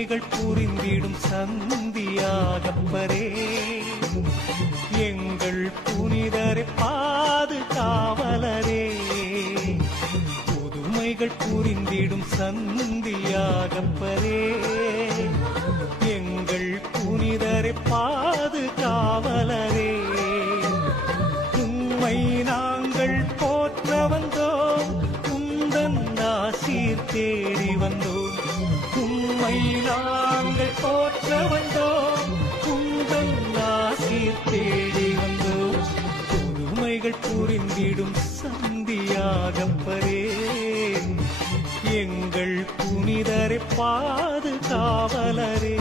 புதுமைகள் புரிந்திடும் சந்தியாகப்பரே, எங்கள் புனிதரை பாதுகாவலரே. புதுமைகள் புரிந்திடும் சந்தியாகப்பரே, எங்கள் புனிதரை பாதுகாவலரே. உம்மை நாங்கள் போற்ற வந்தோம், உந்தன் ஆசீர் தேடி வந்தோம். உம்மை நாங்கள் போற்ற வந்தோம், உந்தன் ஆசீர் தேடி வந்தோம். புதுமைகள் புரிந்திடும் சந்தியாகப்பரே, எங்கள் புனிதரை பாதுகாவலரே.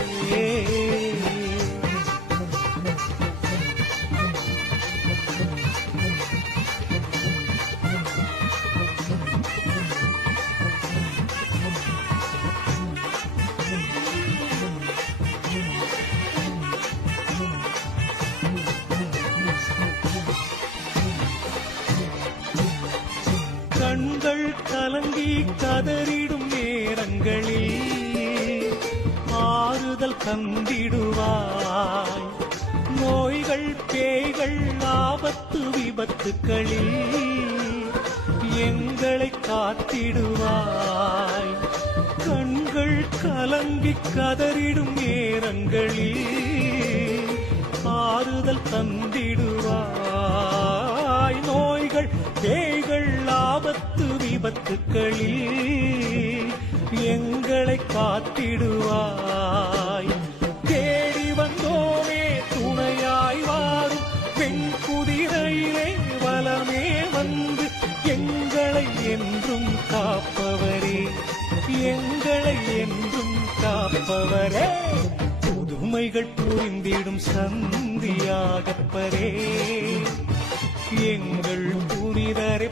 கண்கள் கலங்கி கதறிடும் நேரங்களில் ஆறுதல் தந்திடுவாய். நோய்கள் பேய்கள் ஆபத்து விபத்துக்களில் எங்களை காத்திடுவாய். கண்கள் கலங்கி கதறிடும் நேரங்களில் ஆறுதல் தந்திடுவாய். நோய்கள் பேய்கள் ஆபத்து விபத்துக்களில் எங்களை காத்திடுவாய். தேடி வந்தோமே துணையாய் வாரும் பெண் குதிரையிலே வலமே வந்து எங்களை என்றும் காப்பவரே, எங்களை என்றும் காப்பவரே. புதுமைகள் புரிந்திடும் சந்தியாகப்பரே, எங்கள் புனிதரை